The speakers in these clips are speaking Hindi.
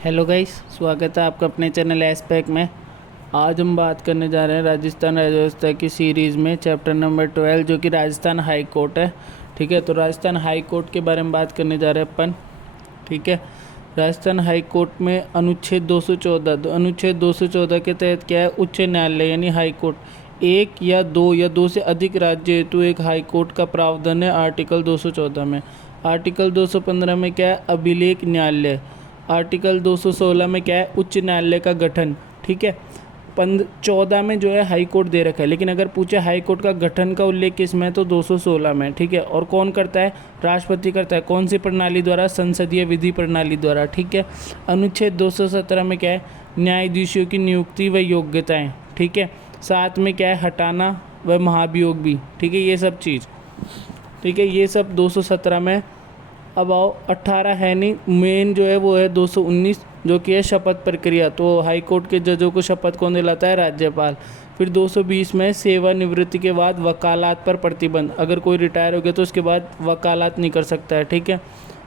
हेलो गाइस, स्वागत है आपका अपने चैनल एस्पेक में। आज हम बात करने जा रहे हैं राजस्थान राज्य व्यवस्था की सीरीज़ में चैप्टर नंबर 12 जो कि राजस्थान हाई कोर्ट है। ठीक है, तो राजस्थान हाई कोर्ट के बारे में बात करने जा रहे हैं अपन। ठीक है, राजस्थान हाई कोर्ट में अनुच्छेद 214 के तहत क्या है, उच्च न्यायालय यानी हाई कोर्ट एक या दो से अधिक राज्य हेतु एक हाई कोर्ट का प्रावधान है आर्टिकल 214 में। आर्टिकल 215 में क्या है, अभिलेख न्यायालय। आर्टिकल 216 में क्या है, उच्च न्यायालय का गठन। ठीक है, 14 में जो है हाई कोर्ट दे रखा है, लेकिन अगर पूछे हाई कोर्ट का गठन का उल्लेख किस में है तो 216 में। ठीक है, और कौन करता है, राष्ट्रपति करता है। कौन सी प्रणाली द्वारा, संसदीय विधि प्रणाली द्वारा। ठीक है, अनुच्छेद 217 में क्या है, न्यायाधीशों की नियुक्ति व योग्यताएं। ठीक है, साथ में क्या है, हटाना व महाभियोग भी। ठीक है, ये सब चीज़। ठीक है, ये सब 217 में। अब आओ 18 है नहीं, मेन जो है वो है 219 जो कि है शपथ प्रक्रिया। तो हाई कोर्ट के जजों को शपथ कौन दिलाता है, राज्यपाल। फिर 220 में सेवानिवृत्ति के बाद वकालत पर प्रतिबंध। अगर कोई रिटायर हो गया तो उसके बाद वकालत नहीं कर सकता है। ठीक है,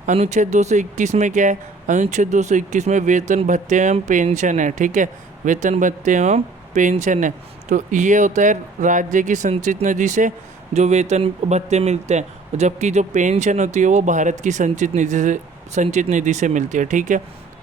अनुच्छेद 221 में क्या है, अनुच्छेद 221 में वेतन भत्ते एवं पेंशन है। ठीक है, वेतन भत्ते एवं पेंशन है। तो ये होता है राज्य की संचित निधि से जो वेतन भत्ते मिलते हैं, जबकि जो पेंशन होती है वो भारत की संचित निधि से मिलती है। ठीक है,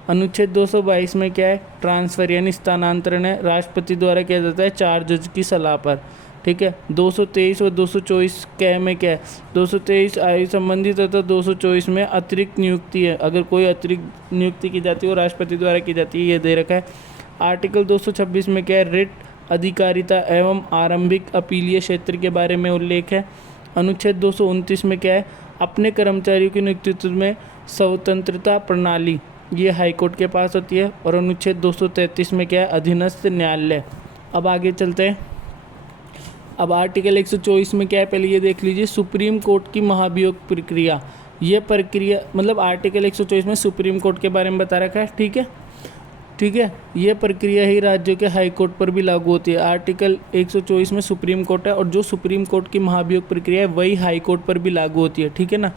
अनुच्छेद 222 में क्या है, ट्रांसफ़र यानी स्थानांतरण है, राष्ट्रपति द्वारा किया जाता है 4 जज की सलाह पर। ठीक है, 223 और 224 क्या में क्या है, 223 आयु संबंधी तथा 224 में अतिरिक्त नियुक्ति है। अगर कोई अतिरिक्त नियुक्ति की जाती है वो राष्ट्रपति द्वारा की जाती है, ये दे रखा है। आर्टिकल 226 में क्या है, रिट अधिकारिता एवं आरंभिक अपीलीय क्षेत्र के बारे में उल्लेख है। अनुच्छेद 229 में क्या है, अपने कर्मचारियों के नेतृत्व में स्वतंत्रता प्रणाली, ये हाईकोर्ट के पास होती है। और अनुच्छेद 233 में क्या है, अधीनस्थ न्यायालय। अब आगे चलते हैं। अब आर्टिकल 124 में क्या है, पहले ये देख लीजिए, सुप्रीम कोर्ट की महाभियोग प्रक्रिया। ये प्रक्रिया मतलब आर्टिकल 124 में सुप्रीम कोर्ट के बारे में बता रखा है। ठीक है, ठीक है, ये प्रक्रिया ही राज्यों के हाई कोर्ट पर भी लागू होती है। आर्टिकल 124 में सुप्रीम कोर्ट है और जो सुप्रीम कोर्ट की महाभियोग प्रक्रिया है वही हाई कोर्ट पर भी लागू होती है। ठीक है ना।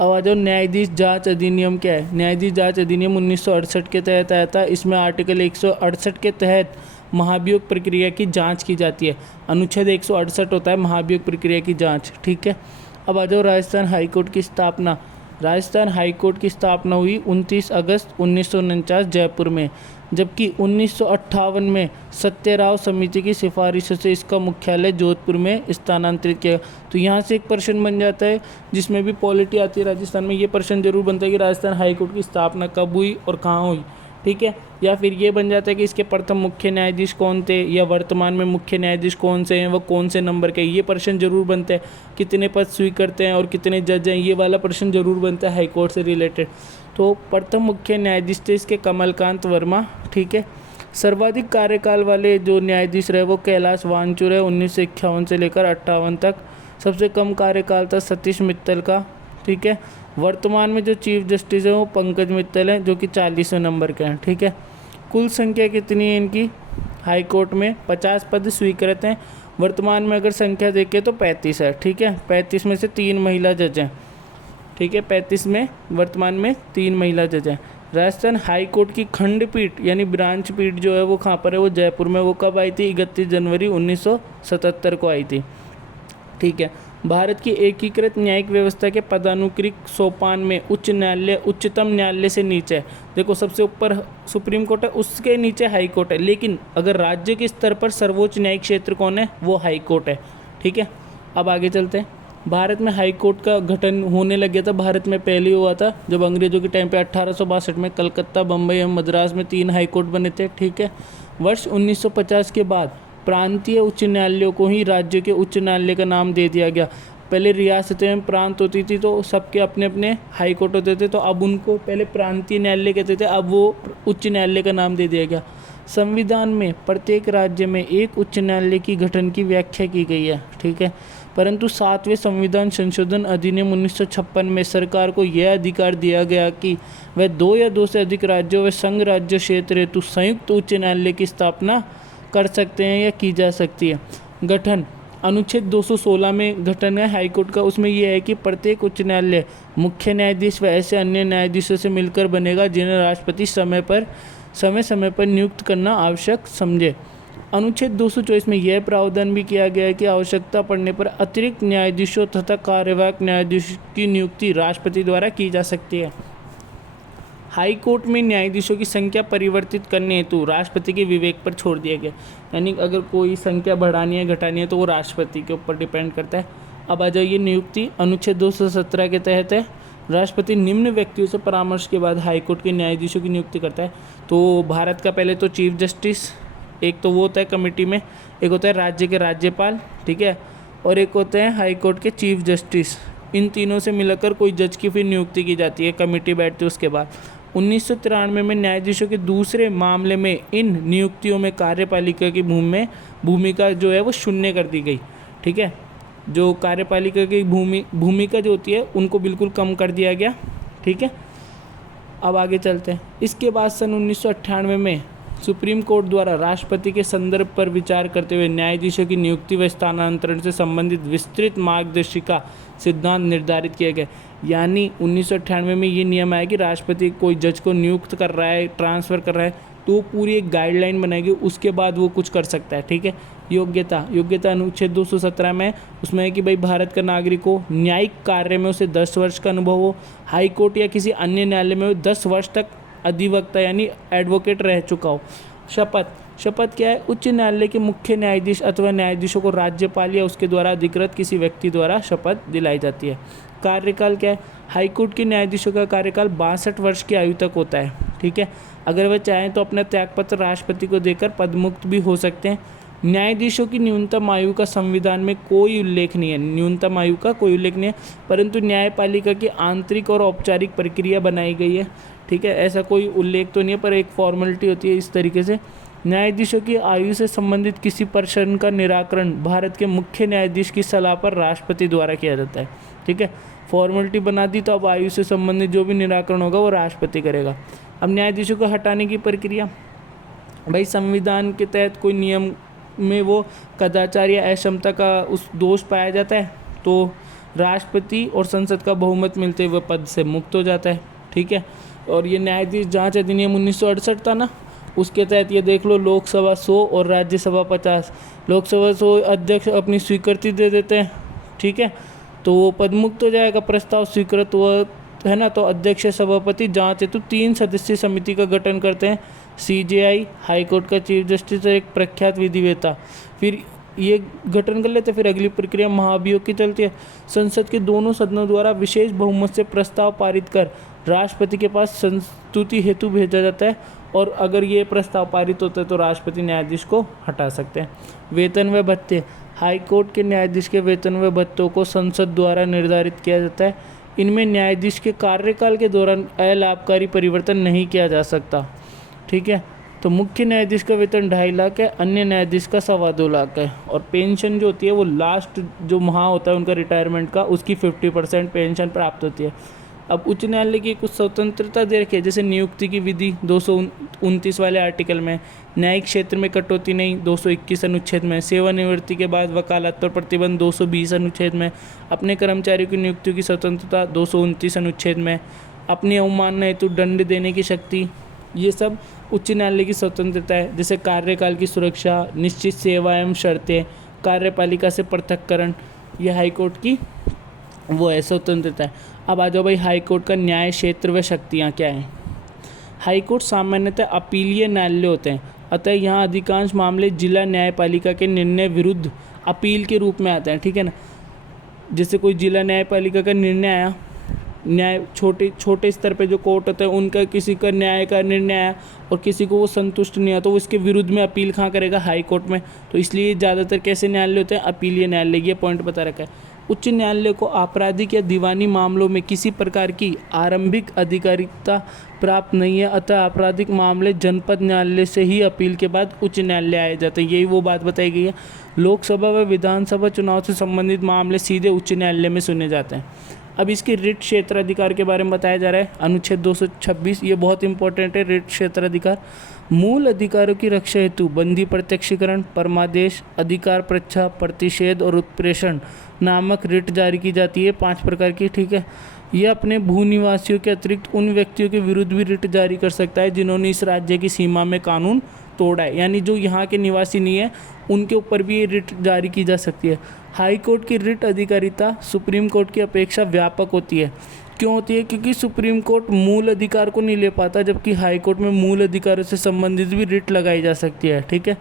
अब आ जाओ, न्यायाधीश जांच अधिनियम क्या है। न्यायाधीश जांच अधिनियम 1968 के तहत आया था। इसमें आर्टिकल 168 के तहत महाभियोग प्रक्रिया की जाँच की जाती है। अनुच्छेद 168 होता है महाभियोग प्रक्रिया की जाँच। ठीक है, अब आ जाओ, राजस्थान हाई कोर्ट की स्थापना। राजस्थान हाई कोर्ट की स्थापना हुई 29 अगस्त 1949 जयपुर में, जबकि 1958 में सत्यराव समिति की सिफारिशों से इसका मुख्यालय जोधपुर में स्थानांतरित किया। तो यहाँ से एक प्रश्न बन जाता है जिसमें भी पॉलिटी आती है राजस्थान में, ये प्रश्न जरूर बनता है कि राजस्थान हाई कोर्ट की स्थापना कब हुई और कहाँ हुई। ठीक है, या फिर ये बन जाता है कि इसके प्रथम मुख्य न्यायाधीश कौन थे, या वर्तमान में मुख्य न्यायाधीश कौन से हैं, वह कौन से नंबर के। ये प्रश्न जरूर बनते हैं, कितने पद स्वीकारते हैं और कितने जज हैं, ये वाला प्रश्न जरूर बनता है हाई कोर्ट से रिलेटेड। तो प्रथम मुख्य न्यायाधीश थे इसके कमलकांत वर्मा। ठीक है, सर्वाधिक कार्यकाल वाले जो न्यायाधीश रहे वो कैलाश वानचूर है 1951 से लेकर 58 तक। सबसे कम कार्यकाल था सतीश मित्तल का। ठीक है, वर्तमान में जो चीफ जस्टिस है वो पंकज मित्तल हैं जो कि 40वें नंबर के हैं। ठीक है, कुल संख्या कितनी है इनकी, हाई कोर्ट में 50 पद स्वीकृत हैं। वर्तमान में अगर संख्या देखें तो 35 है। ठीक है, 35 में से 3 महिला जज हैं। ठीक है, 35 में वर्तमान में 3 महिला जज हैं। राजस्थान हाई कोर्ट की खंडपीठ यानी ब्रांच पीठ जो है वो कहाँ पर है, वो जयपुर में। वो कब आई थी, 31 जनवरी 1977 को आई थी। ठीक है, भारत की एकीकृत न्यायिक व्यवस्था के पदानुक्रमिक सोपान में उच्च न्यायालय उच्चतम न्यायालय से नीचे है। देखो, सबसे ऊपर सुप्रीम कोर्ट है, उसके नीचे हाई कोर्ट है, लेकिन अगर राज्य के स्तर पर सर्वोच्च न्यायिक क्षेत्र कौन है, वो हाई कोर्ट है। ठीक है, अब आगे चलते हैं। भारत में हाई कोर्ट का गठन होने लग गया था, भारत में पहले हुआ था जब अंग्रेजों के टाइम पे 1862 में कलकत्ता, बम्बई एवं मद्रास में 3 हाई कोर्ट बने थे। ठीक है, वर्ष 1950 के बाद प्रांतीय उच्च न्यायालयों को ही राज्य के उच्च न्यायालय का नाम दे दिया गया। पहले रियासतें में प्रांत होती थी तो सबके अपने अपने हाई कोर्ट होते थे, तो अब उनको पहले प्रांतीय न्यायालय कहते थे, अब वो उच्च न्यायालय का नाम दे दिया गया। संविधान में प्रत्येक राज्य में एक उच्च न्यायालय की गठन की व्याख्या की गई है। ठीक है, परंतु 7वें संविधान संशोधन अधिनियम 1956 में सरकार को यह अधिकार दिया गया कि वह 2 या 2 से अधिक राज्यों व संघ राज्य क्षेत्र हेतु संयुक्त उच्च न्यायालय की स्थापना कर सकते हैं या की जा सकती है। गठन अनुच्छेद 216 में गठन है हाईकोर्ट का, उसमें यह है कि प्रत्येक उच्च न्यायालय मुख्य न्यायाधीश व ऐसे अन्य न्यायाधीशों से मिलकर बनेगा जिन्हें राष्ट्रपति समय समय पर नियुक्त करना आवश्यक समझे। अनुच्छेद 224 में यह प्रावधान भी किया गया है कि आवश्यकता पड़ने पर अतिरिक्त न्यायाधीशों तथा कार्यवाहक न्यायाधीश की नियुक्ति राष्ट्रपति द्वारा की जा सकती है। हाई कोर्ट में न्यायाधीशों की संख्या परिवर्तित करने हेतु राष्ट्रपति के विवेक पर छोड़ दिया गया, यानी अगर कोई संख्या बढ़ानी है घटानी है तो वो राष्ट्रपति के ऊपर डिपेंड करता है। अब आ जाइए नियुक्ति, अनुच्छेद 217 के तहत है राष्ट्रपति निम्न व्यक्तियों से परामर्श के बाद हाईकोर्ट के न्यायाधीशों की नियुक्ति करता है। तो भारत का पहले तो चीफ जस्टिस, एक तो वो होता है कमेटी में, एक होता है राज्य के राज्यपाल, ठीक है, और एक होते हैं हाईकोर्ट के चीफ जस्टिस। इन तीनों से मिलकर कोई जज की फिर नियुक्ति की जाती है, कमेटी बैठती है उसके बाद। 1993 में न्यायाधीशों के दूसरे मामले में इन नियुक्तियों में कार्यपालिका की भूमिका जो है वो शून्य कर दी गई, ठीक है। जो कार्यपालिका की भूमिका जो होती है उनको बिल्कुल कम कर दिया गया, ठीक है। अब आगे चलते हैं। इसके बाद सन 1998 में सुप्रीम कोर्ट द्वारा राष्ट्रपति के संदर्भ पर विचार करते हुए न्यायाधीशों की नियुक्ति व स्थानांतरण से संबंधित विस्तृत मार्गदर्शिका सिद्धांत निर्धारित किए गए। यानी 1998 में ये नियम आया कि राष्ट्रपति कोई जज को नियुक्त कर रहा है, ट्रांसफ़र कर रहा है, तो पूरी एक गाइडलाइन बनाएगी, उसके बाद वो कुछ कर सकता है, ठीक है। योग्यता अनुच्छेद 217 में उसमें है कि भाई भारत का नागरिक हो, न्यायिक कार्य में उसे 10 वर्ष का अनुभव हो, हाई कोर्ट या किसी अन्य न्यायालय में 10 वर्ष तक अधिवक्ता यानी एडवोकेट रह चुका हो। शपथ क्या है? उच्च न्यायालय के मुख्य न्यायाधीश अथवा न्यायाधीशों को राज्यपाल या उसके द्वारा अधिकृत किसी व्यक्ति द्वारा शपथ दिलाई जाती है। कार्यकाल क्या है? हाईकोर्ट के न्यायाधीशों का कार्यकाल 62 वर्ष की आयु तक होता है, ठीक है। अगर वह चाहें तो अपना त्यागपत्र राष्ट्रपति को देकर पदमुक्त भी हो सकते हैं। न्यायाधीशों की न्यूनतम आयु का संविधान में कोई उल्लेख नहीं है, न्यूनतम आयु का कोई उल्लेख नहीं है, परंतु न्यायपालिका की आंतरिक और औपचारिक प्रक्रिया बनाई गई है, ठीक है। ऐसा कोई उल्लेख तो नहीं है, पर एक फॉर्मेलिटी होती है। इस तरीके से न्यायाधीशों की आयु से संबंधित किसी प्रश्न का निराकरण भारत के मुख्य न्यायाधीश की सलाह पर राष्ट्रपति द्वारा किया जाता है, ठीक है। फॉर्मेलिटी बना दी, तो अब आयु से संबंधित जो भी निराकरण होगा वो राष्ट्रपति करेगा। अब न्यायाधीशों को हटाने की प्रक्रिया, भाई संविधान के तहत कोई नियम में वो कदाचार या अक्षमता का उस दोष पाया जाता है तो राष्ट्रपति और संसद का बहुमत मिलते हुए पद से मुक्त हो जाता है, ठीक है। और ये न्यायाधीश जांच अधिनियम 1968 था ना, उसके तहत ये देख लो, लोकसभा 100 और राज्यसभा 50। लोकसभा 100 अध्यक्ष अपनी स्वीकृति दे देते हैं, ठीक है, तो वो पद मुक्त हो जाएगा। प्रस्ताव स्वीकृत हुआ है ना, तो अध्यक्ष सभापति जांच हेतु 3 सदस्यीय समिति का गठन करते हैं, CJI, हाईकोर्ट का चीफ जस्टिस और एक प्रख्यात विधिवेत्ता। फिर ये गठन कर लेते, फिर अगली प्रक्रिया महाभियोग की चलती है। संसद के दोनों सदनों द्वारा विशेष बहुमत से प्रस्ताव पारित कर राष्ट्रपति के पास संस्तुति हेतु भेजा जाता है, और अगर ये प्रस्ताव पारित होता है तो राष्ट्रपति न्यायाधीश को हटा सकते हैं। वेतन व भत्ते, हाईकोर्ट के न्यायाधीश के वेतन व भत्तों को संसद द्वारा निर्धारित किया जाता है। इनमें न्यायाधीश के कार्यकाल के दौरान अलाभकारी परिवर्तन नहीं किया जा सकता, ठीक है। तो मुख्य न्यायाधीश का वेतन 2.5 लाख है, अन्य न्यायाधीश का 2.25 लाख है, और पेंशन जो होती है वो लास्ट जो माह होता है उनका रिटायरमेंट का, उसकी 50% पेंशन प्राप्त होती है। अब उच्च न्यायालय की कुछ स्वतंत्रता दे रखी है, जैसे नियुक्ति की विधि 229 वाले आर्टिकल में, न्यायिक क्षेत्र में कटौती नहीं 221 अनुच्छेद में, सेवानिवृत्ति के बाद वकालत पर प्रतिबंध 220 अनुच्छेद में, अपने कर्मचारियों की नियुक्ति की स्वतंत्रता 229 अनुच्छेद में, अपनी अवमानना हेतु दंड देने की शक्ति, ये सब उच्च न्यायालय की स्वतंत्रता है। जैसे कार्यकाल की सुरक्षा, निश्चित सेवा एवं शर्तें, कार्यपालिका से पृथक्करण, ये हाईकोर्ट की वो है स्वतंत्रता है। अब आ जाओ भाई, हाईकोर्ट का न्याय क्षेत्र व शक्तियाँ क्या हैं। हाईकोर्ट सामान्यतः अपीलीय न्यायालय होते हैं, अतः यहाँ अधिकांश मामले जिला न्यायपालिका के निर्णय विरुद्ध अपील के रूप में आते हैं, ठीक है ना। जैसे कोई जिला न्यायपालिका का निर्णय आया, न्याय छोटे स्तर पे जो कोर्ट होता है उनका किसी का न्याय का निर्णय आया और किसी को वो संतुष्ट नहीं आया, तो वो इसके विरुद्ध में अपील कहाँ करेगा? हाई कोर्ट में। तो इसलिए ज़्यादातर कैसे न्यायालय होते हैं? अपीलीय न्यायालय, ये पॉइंट बता रखा है। उच्च न्यायालय को आपराधिक या दीवानी मामलों में किसी प्रकार की आरंभिक अधिकारिता प्राप्त नहीं है, अतः आपराधिक मामले जनपद न्यायालय से ही अपील के बाद उच्च न्यायालय आए जाते हैं, यही वो बात बताई गई है। लोकसभा व विधानसभा चुनाव से संबंधित मामले सीधे उच्च न्यायालय में सुने जाते हैं। अब इसकी रिट क्षेत्राधिकार के बारे में बताया जा रहा है, अनुच्छेद 226, ये बहुत इंपॉर्टेंट है। रिट क्षेत्राधिकार मूल अधिकारों की रक्षा हेतु बंदी प्रत्यक्षीकरण, परमादेश, अधिकार प्रच्छा, प्रतिषेध और उत्प्रेषण नामक रिट जारी की जाती है, 5 प्रकार की, ठीक है। यह अपने भूनिवासियों के अतिरिक्त उन व्यक्तियों के विरुद्ध भी रिट जारी कर सकता है जिन्होंने इस राज्य की सीमा में कानून तोड़ा है, यानी जो यहाँ के निवासी नहीं है उनके ऊपर भी ये रिट जारी की जा सकती है। हाई कोर्ट की रिट अधिकारिता सुप्रीम कोर्ट की अपेक्षा व्यापक होती है। क्यों होती है? क्योंकि सुप्रीम कोर्ट मूल अधिकार को नहीं ले पाता, जबकि हाई कोर्ट में मूल अधिकारों से संबंधित भी रिट लगाई जा सकती है, ठीक है।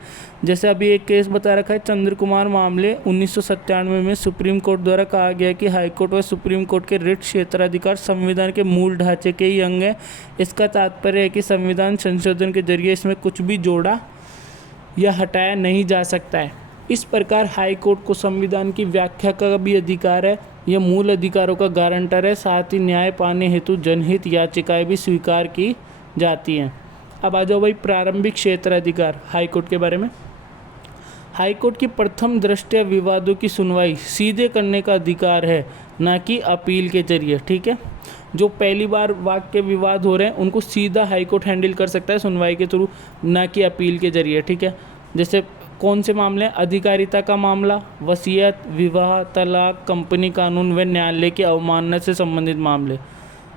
जैसे अभी एक केस बता रखा है चंद्र कुमार मामले 1997 में सुप्रीम कोर्ट द्वारा कहा गया कि हाई कोर्ट व सुप्रीम कोर्ट के रिट क्षेत्राधिकार संविधान के मूल ढांचे के ही अंग है। इसका तात्पर्य है कि संविधान संशोधन के जरिए इसमें कुछ भी जोड़ा या हटाया नहीं जा सकता है। इस प्रकार हाई कोर्ट को संविधान की व्याख्या का भी अधिकार है। यह मूल अधिकारों का गारंटर है, साथ ही न्याय पाने हेतु जनहित याचिकाएं भी स्वीकार की जाती हैं। अब आ जाओ भाई प्रारंभिक क्षेत्राधिकार हाई कोर्ट के बारे में। हाई कोर्ट की प्रथम दृष्टया विवादों की सुनवाई सीधे करने का अधिकार है, ना कि अपील के जरिए, ठीक है। जो पहली बार वाक्य विवाद हो रहे हैं उनको सीधा हाई कोर्ट हैंडल कर सकता है सुनवाई के थ्रू, ना कि अपील के जरिए, ठीक है। जैसे कौन से मामले? अधिकारिता का मामला, वसीयत, विवाह, तलाक, कंपनी कानून व न्यायालय की अवमानना से संबंधित मामले,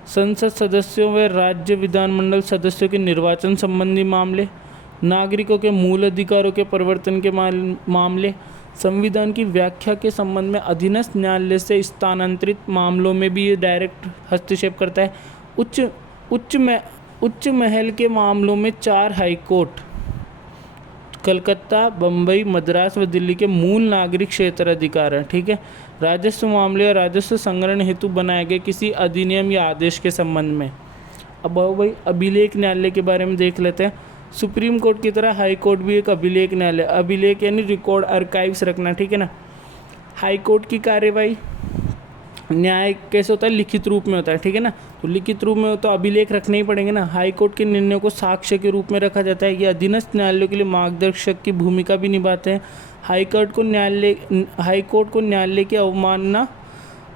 संसद सदस्यों व राज्य विधानमंडल सदस्यों के निर्वाचन संबंधी मामले, नागरिकों के मूल अधिकारों के परिवर्तन के मामले, संविधान की व्याख्या के संबंध में अधीनस्थ न्यायालय से स्थानांतरित मामलों में भी ये डायरेक्ट हस्तक्षेप करता है। उच्च महल के मामलों में 4 हाई कोर्ट कलकत्ता, बम्बई, मद्रास व दिल्ली के मूल नागरिक क्षेत्राधिकार हैं, ठीक है। राजस्व मामले और राजस्व संग्रहण हेतु बनाए गए किसी अधिनियम या आदेश के संबंध में। अब आओ भाई अभिलेख न्यायालय के बारे में देख लेते हैं। सुप्रीम कोर्ट की तरह हाई कोर्ट भी एक अभिलेख न्यायालय, अभिलेख यानी रिकॉर्ड, आर्काइव्स रखना, ठीक है ना। हाई कोर्ट की कार्यवाही न्याय कैसे होता है? लिखित रूप में होता है, ठीक है ना। तो लिखित रूप में हो तो अभिलेख रखने ही पड़ेंगे ना। हाई कोर्ट के निर्णयों को साक्ष्य के रूप में रखा जाता है। ये अधीनस्थ न्यायालयों के लिए मार्गदर्शक की भूमिका भी निभाते हैं। हाई कोर्ट को न्यायालय की अवमानना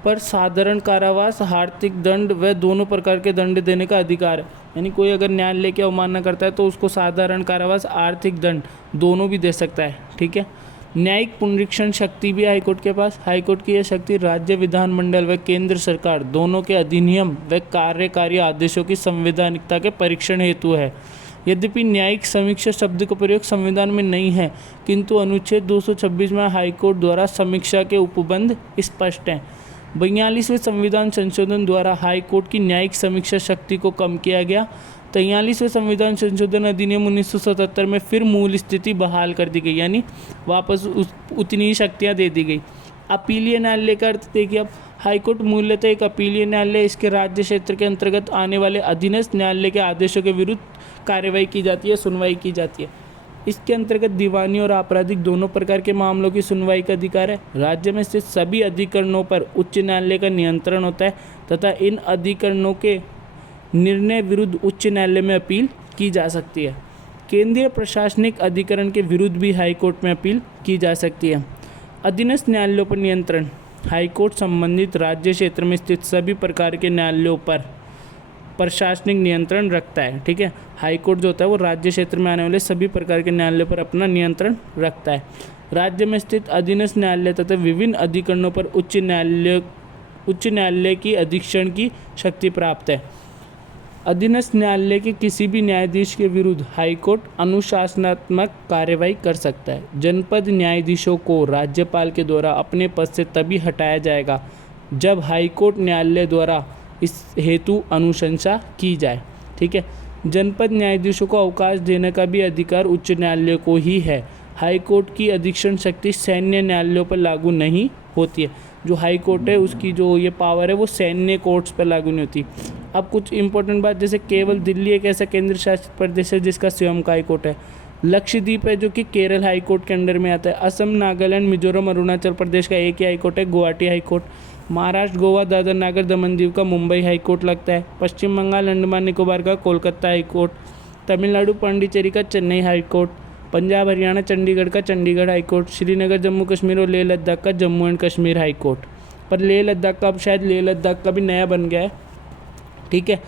पर साधारण कारावास, आर्थिक दंड व दोनों प्रकार के दंड देने का अधिकार है। यानी कोई अगर न्यायालय की अवमानना करता है तो उसको साधारण कारावास, आर्थिक दंड दोनों भी दे सकता है, ठीक है। न्यायिक पुनरीक्षण शक्ति भी हाईकोर्ट के पास। हाईकोर्ट की यह शक्ति राज्य विधानमंडल व केंद्र सरकार दोनों के अधिनियम व कार्यकारी आदेशों की संवैधानिकता के परीक्षण हेतु है। यद्यपि न्यायिक समीक्षा शब्द का प्रयोग संविधान में नहीं है, किंतु अनुच्छेद 226 में हाईकोर्ट द्वारा समीक्षा के उपबंध स्पष्ट हैं। 42वें संविधान संशोधन द्वारा हाईकोर्ट की न्यायिक समीक्षा शक्ति को कम किया गया। 43वें संविधान संशोधन अधिनियम 1977 में फिर मूल स्थिति बहाल कर दी गई, यानी वापस उतनी ही शक्तियाँ दे दी गई। अपीलीय न्यायालय का अर्थ देखिए, अब हाईकोर्ट मूलतः एक अपीलीय न्यायालय, इसके राज्य क्षेत्र के अंतर्गत आने वाले अधीनस्थ न्यायालय के आदेशों के विरुद्ध कार्रवाई की जाती है, सुनवाई की जाती है। इसके अंतर्गत दीवानी और आपराधिक दोनों प्रकार के मामलों की सुनवाई का अधिकार है। राज्य में स्थित सभी अधिकरणों पर उच्च न्यायालय का नियंत्रण होता है तथा इन अधिकरणों के निर्णय विरुद्ध उच्च न्यायालय में अपील की जा सकती है। केंद्रीय प्रशासनिक अधिकरण के विरुद्ध भी हाईकोर्ट में अपील की जा सकती है। अधीनस्थ न्यायालयों पर नियंत्रण। हाईकोर्ट संबंधित राज्य क्षेत्र में स्थित सभी प्रकार के न्यायालयों पर प्रशासनिक नियंत्रण रखता है, ठीक है। हाईकोर्ट जो होता है वो राज्य क्षेत्र में आने वाले सभी प्रकार के न्यायालयों पर अपना नियंत्रण रखता है। राज्य में स्थित अधीनस्थ न्यायालय तथा विभिन्न अधिकरणों पर उच्च न्यायालय की अधीक्षण की शक्ति प्राप्त है। अधीनस्थ न्यायालय के किसी भी न्यायाधीश के विरुद्ध हाईकोर्ट अनुशासनात्मक कार्रवाई कर सकता है। जनपद न्यायाधीशों को राज्यपाल के द्वारा अपने पद से तभी हटाया जाएगा जब हाईकोर्ट न्यायालय द्वारा इस हेतु अनुशंसा की जाए, ठीक है। जनपद न्यायाधीशों को अवकाश देने का भी अधिकार उच्च न्यायालय को ही है। हाईकोर्ट की अधीक्षण शक्ति सैन्य न्यायालयों पर लागू नहीं होती है। जो हाई कोर्ट है उसकी जो ये पावर है वो सैन्य कोर्ट्स पर लागू नहीं होती। अब कुछ इंपॉर्टेंट बात, जैसे केवल दिल्ली एक ऐसा केंद्र शासित प्रदेश है जिसका स्वयं का हाई कोर्ट है। लक्षद्वीप है जो कि केरल हाई कोर्ट के अंडर में आता है। असम, नागालैंड, मिजोरम, अरुणाचल प्रदेश का एक ही हाई कोर्ट है, गुवाहाटी हाई कोर्ट। महाराष्ट्र, गोवा, दादर नगर दमन दीव का मुंबई हाई कोर्ट लगता है। पश्चिम बंगाल, अंडमान निकोबार का कोलकाता हाई कोर्ट। तमिलनाडु, पांडिचेरी का चेन्नई हाई कोर्ट। पंजाब, हरियाणा, चंडीगढ़ का चंडीगढ़ हाई कोर्ट। श्रीनगर, जम्मू कश्मीर और लेह लद्दाख का Jammu and Kashmir high court. पर लेह लद्दाख का अब शायद लेह लद्दाख का भी नया बन गया है, ठीक है।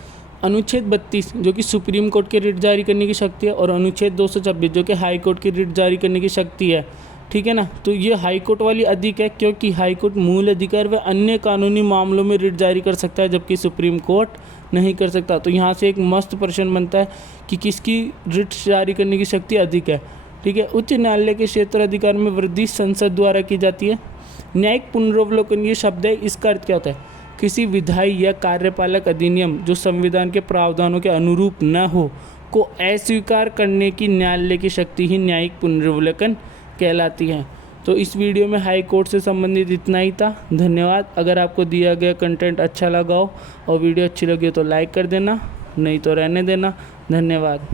अनुच्छेद 32 जो कि सुप्रीम कोर्ट की रिट जारी करने की शक्ति है, और अनुच्छेद 226 जो कि हाई कोर्ट की रिट जारी करने की शक्ति है, ठीक है ना। तो ये हाई कोर्ट वाली अधिक है, क्योंकि हाई कोर्ट मूल अधिकार व अन्य कानूनी मामलों में रिट जारी कर सकता है, जबकि सुप्रीम कोर्ट नहीं कर सकता। तो यहाँ से एक मस्त प्रश्न बनता है कि किसकी रिट जारी करने की शक्ति अधिक है, ठीक है। उच्च न्यायालय के क्षेत्र अधिकार में वृद्धि संसद द्वारा की जाती है। न्यायिक पुनरावलोकन ये शब्द है, इसका अर्थ क्या होता है? किसी विधायी या कार्यपालक अधिनियम जो संविधान के प्रावधानों के अनुरूप न हो को अस्वीकार करने की न्यायालय की शक्ति ही न्यायिक पुनरावलोकन कहलाती है। तो इस वीडियो में हाई कोर्ट से संबंधित इतना ही था। धन्यवाद। अगर आपको दिया गया कंटेंट अच्छा लगा हो और वीडियो अच्छी लगी हो तो लाइक कर देना, नहीं तो रहने देना। धन्यवाद।